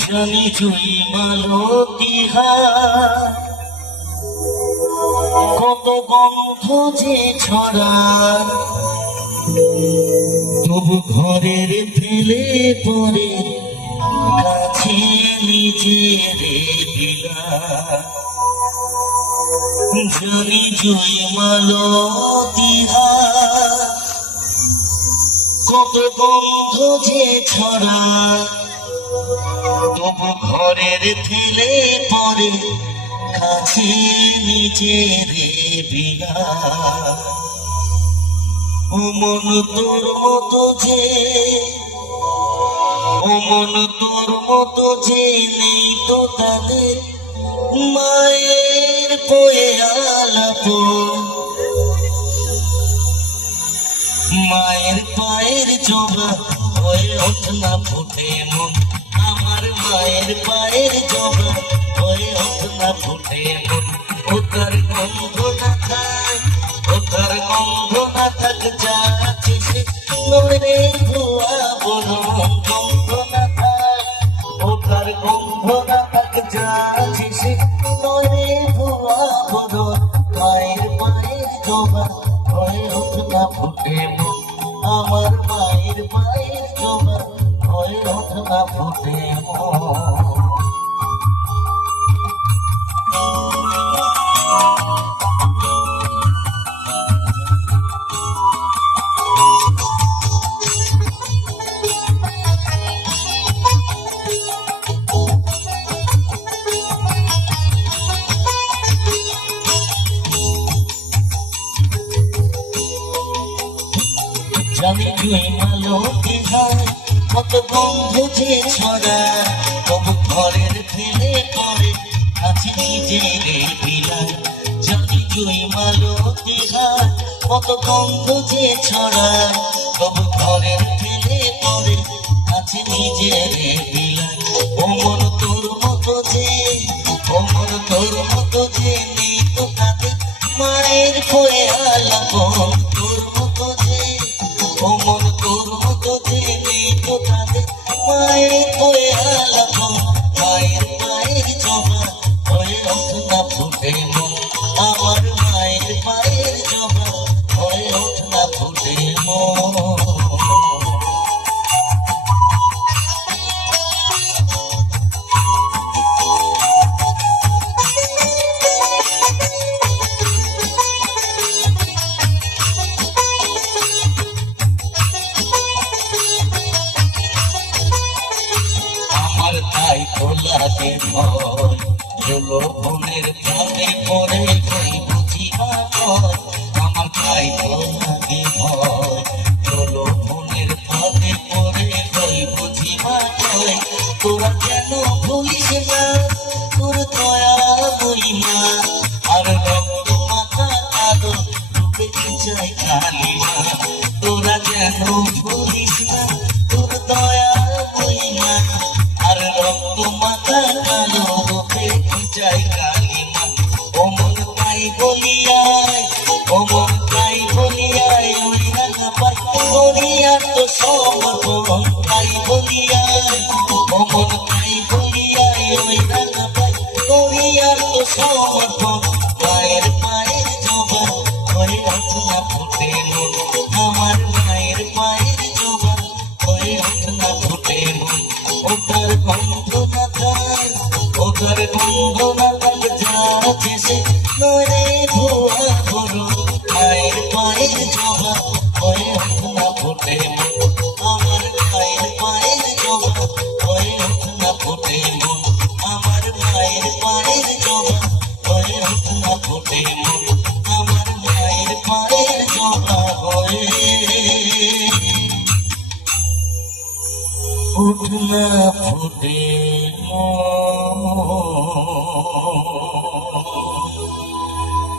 জানি জুই মালতিহা কত গন্ধ যে ছড়া, তবু ঘরের ফেলে পরে কাছে নিজের দিলা। জানি জুই মালতিহা কত গন্ধ যে ছড়া, তবু ঘরের ফেলে পরে কাছে নিজের বিনা। ও মন তোর মতো যে, ও মন তোর মতো যে নেই তো তাদের মায়ের পয়ে আলাপ। মায়ের পায়ের জবা হয়ে ওঠ না ফুটে মন, আমার মায়ের পায়ের জবা হয়ে ওঠ না ফুটে মন। ও তার গন্ধ না থাক, ও তার গন্ধ না থাক, যাচ্ছে সে নরে ধোয়া বড় গন্ধ না থাক। ও তার গন্ধ না থাক, যাচ্ছে সে নরে ধোয়া বড়। মায়ের পায়ের জবা হয়ে ওঠ না ফুটে মন, আমার মায়ের পায়ের জবা হয়ে ওঠ না ফুটে মন। জানি জুই মালতিহা কত গন্ধ যে ছড়া, তবু ঘরের ফেলে পরে কাছে নিজের বিলা। জানি জুই মালতিহা কত গন্ধ যে ছড়া, তবু ঘরের ফেলে পরে কাছে নিজের বিলা। ও মন তোর মতো যে, ও মন তোর মতো যে নেই তো তাদের মায়ের পয়ে আলাপ। তোর মতো যে, ও মন তোর মতো যে নেই তো তাদের মায়ের পয়ে আলাপ। মায়ের পায়ের জবা হয়ে ওঠ না ফুটে মন, আমার মায়ের পায়ের জবা হয়ে ওঠ না ফুটে মন। তাই তো লাগে ভয়, হলো মনের ফাঁদে পড়ে কই বুঝিবা ভয়। আমার তাই তো লাগে ভয়, হলো মনের ফাঁদে পড়ে কই বুঝিবা ভয়। তোরা কেন ভুলিস না তোর দয়া মহিমা, আর রক্ত মাথা কাঁদো রূপে চাই কালিমা। তোরা কেন ভুলিস না তোর দয়া মহিমা, আর রক্ত মাথা কালো রূপে চাই কালিমা। ও মন তাই বলিয়ায়, ও মন তাই বলিয়ায় ওই রাঙা পাই করিয়ার তো সমর্পণ। তাই বলিয়ায়, ও মন তাই বলিয়ায় ওই রাঙা পাই করিয়ার তো সমর্পণ। মায়ের পায়ের জবা হয়ে ওঠ না ফুটে মন, আমার মায়ের পায়ের জবা হয়ে ওঠ না ফুটে মন। ও তার গন্ধ না থাক, ও তার গন্ধ না থাক, যাচ্ছে সে নরে ধোয়া বড়। মায়ের পায়ের জবা হয়ে ওঠ না ফুটে মন, আমার মায়ের পায়ের জবা হয়ে ওঠ না ফুটে মন। আমার মায়ের পায়ের জবা হয়ে ওঠ না ফুটে মন, আমার মায়ের পায়ের জবা হয়ে ওঠ না ফুটে মন।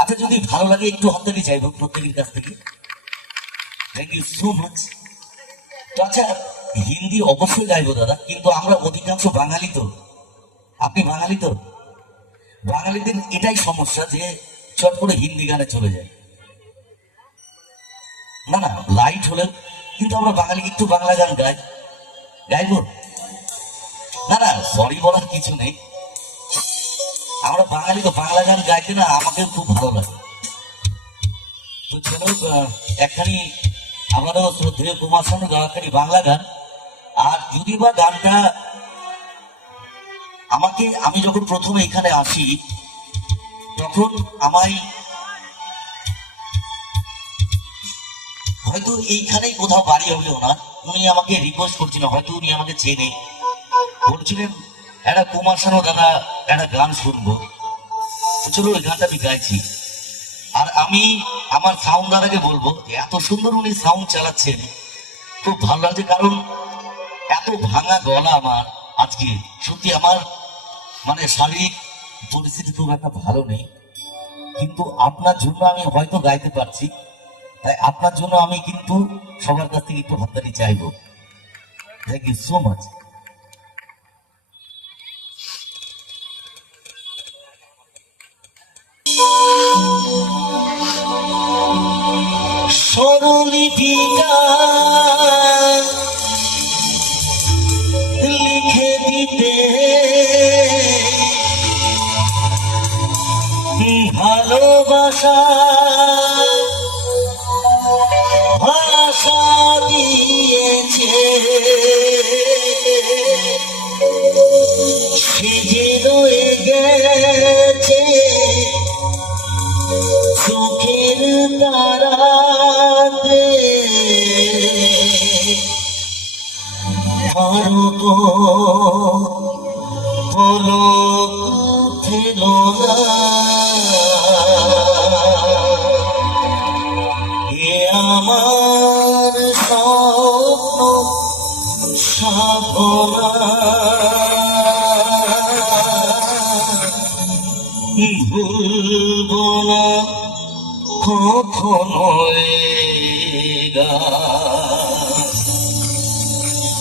আচ্ছা, যদি ভালো লাগে একটু হাততালি চাইবো প্রত্যেকের কাছ থেকে। Thank you so much. তো আচ্ছা, হিন্দি অবশ্যই গাইবো দাদা, কিন্তু আমরা অধিকাংশ বাঙালি তো। আপনি বাঙালি তো? বাঙালিদের এটাই সমস্যা যে চট করে হিন্দি গানে চলে যায়। না না, লাইট হলেও কিন্তু আমরা বাঙালি একটু বাংলা গান গাইবো। না না, সরি বলার কিছু নেই, আমরা বাঙালি তো বাংলা গান গাইতে না আমাকে খুব ভালো লাগে। তো চলো একখানি আমারও শ্রদ্ধেয় কুমার শানু গাওয়াখানি বাংলা গান। আর যদি বা গানটা আমি যখন প্রথমে এখানে আসি তখন আমায় হয়তো এইখানেই কোথাও বাড়ি হবে ওনার, উনি আমাকে রিকোয়েস্ট করছিলেন, হয়তো উনি আমাকে চেনে, বলছিলেন একটা কুমার শানু দাদা একটা গান শুনবো। চলো ওই গানটা আমি গাইছি। আর আমি আমার সাউন্ড দাদাকে বলবো এত সুন্দর উনি সাউন্ড চালাচ্ছেন, খুব ভালো লাগছে, কারণ এত ভাঙা গলা আমার আজকে সত্যি আমার মানে শারীরিক পরিস্থিতি খুব একটা ভালো নেই, কিন্তু আপনার জন্য আমি হয়তো গাইতে পারছি, তাই আপনার জন্য আমি কিন্তু সবার কাছ থেকে একটু হাততালি চাইবো। Thank you so much. স্বরলিপিটা লিখে দিতে ভালোবাসা ভাষা দিয়েছে, সে যে রয়ে গেছে চোখের তারাতে, আরো তো পলক ফেল না, এ আমার স্বপ্ন সাধনা, ভুলব না কখনো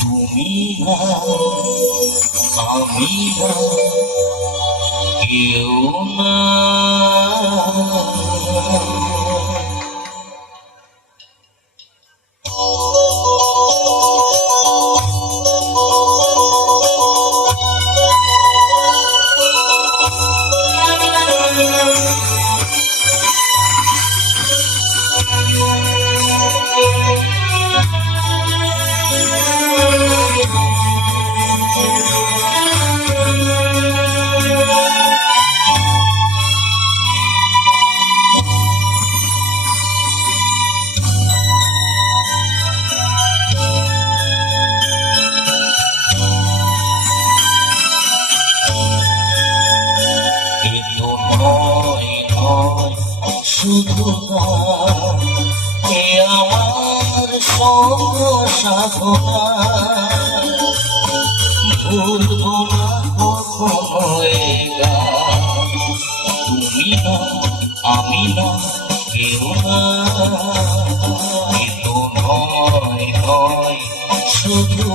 তুমি না আমি না কেউ না। শুধু এ আমার সঙ্গ সাধনা, ভুলব না কখনো এ গান, তুমি না আমি না কেউ না, এ তো নয় নয় শুধু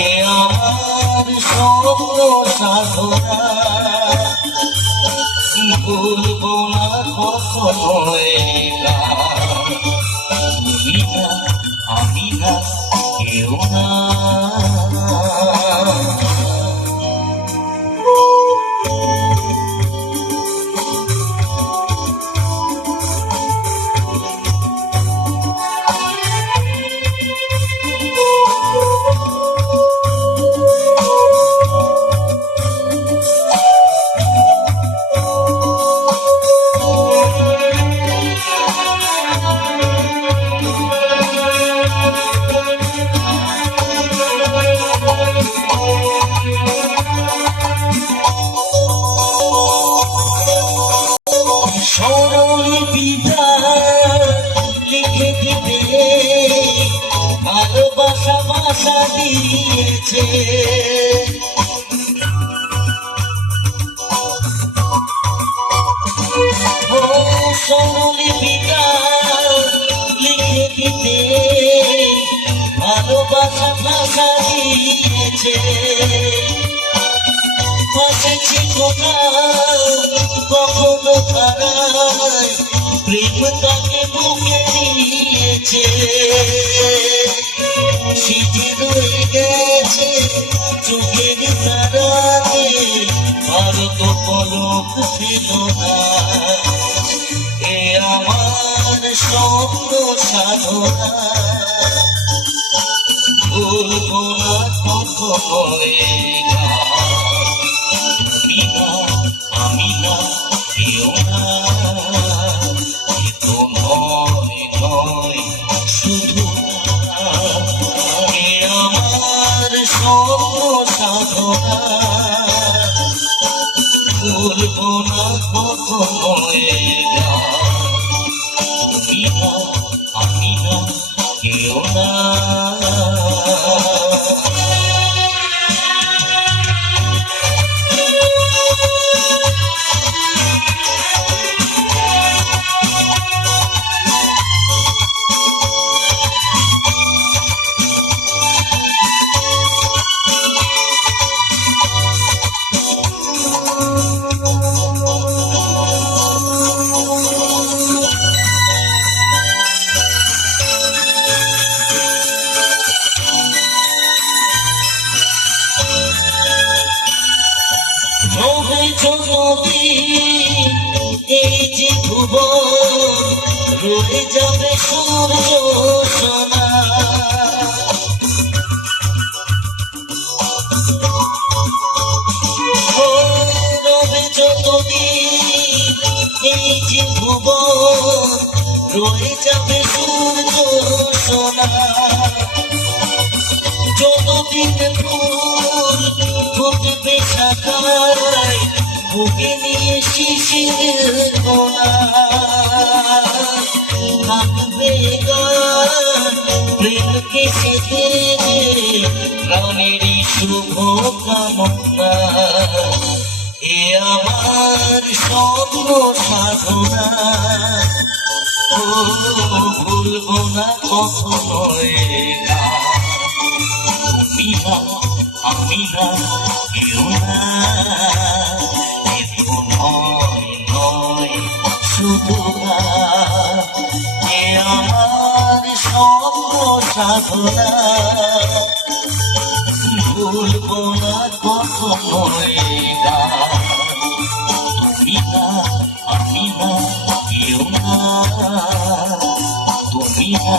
এ আমার সঙ্গ সাধনা, ভুলব না কখনো তুমি না আমি না কেউ না। ভালোবাসা ভাষা দিয়েছে, ও স্বরলিপিটা লিখে দিতে ভালোবাসা ভাষা দিয়েছে, বসেছি কোথাও কখনো খারায় প্রেম তাকে বুকে ছিল না। এ আমার স্বপ্ন সাধনা, ভুলবো না কখনো এ গান। তুমি না, আমি না, কেউ না, এ তো নয় নয় শুধু না। এ আমার স্বপ্ন সাধনা, ভুলবো না কখনো এ গান। তুমি না, আমি না, কেউ না। রবে যতদিন এই যে ভুবন, রয়ে যাবে সূর্য সোনা। ও রবে যতদিন এই যে ভুবন, রয়ে যাবে সূর্য সোনা। যতদিন ফুল ফুটবে শাখায়, বুকে নিয়ে শিশির কোনা। থাকবে গান প্রেমকে সেতে, প্রাণেরই শুভ কামনা। এ আমার স্বপ্ন সাধনা, ও ভুলবো না কখনো এ গান। তুমি না, আমি না, কেউ না, এ তো নয় নয় শুধু না। এ আমার স্বপ্ন সাধনা, ভুলবো না কখনো এ গান। তুমি না, আমি না, কেউ না, তুমি না।